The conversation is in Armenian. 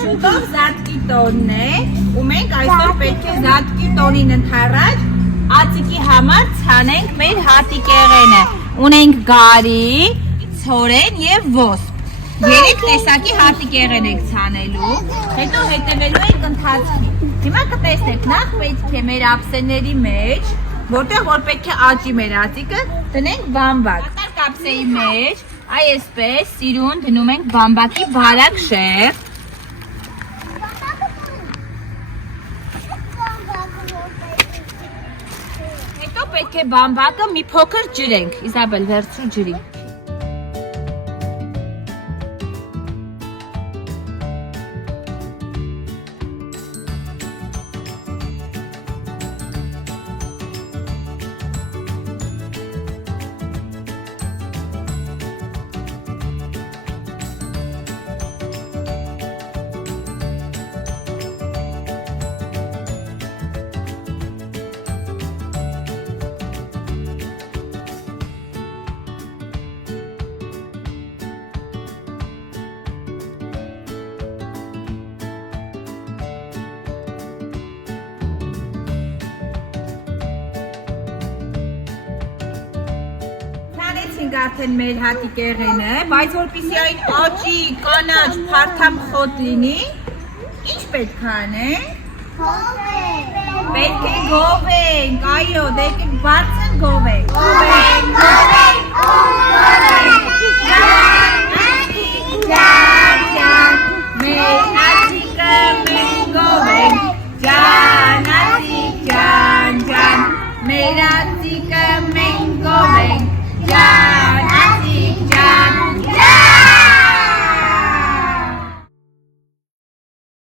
Շուտով Զատկի տոնն է ու մենք այսօր պետք է Զատկի տոնին ընդառաջ ածիկի համար ցանենք մեր հատիկեղենը։ Ունենք գարի, ցորեն եւ ոսպ։ 3 տեսակի հատիկեղեն ենք ցանելու, հետո հետևելու ենք ընթացքի։ Հիմա կտեսնեք, նախ պետք է մեր ափսեների մեջ, որտեղ որ պետք է աճի մեր ածիկը, դնենք բամբակ։ Կապսեի մեջ այսպես սիրուն դնում ենք բամբակի բարակ շեղ։ Հետո պետք է բամբակը մի փոքր ջրենք, Իզաբել վերցրու ջրի։ Արդեն մեր հատիկեղենը, բայց որպեսզի այն աճի, կանաչ, փարթամ խոտ լինի, ինչ պետք է անենք? Պետք է գովենք, այո, դե բարձր գովենք։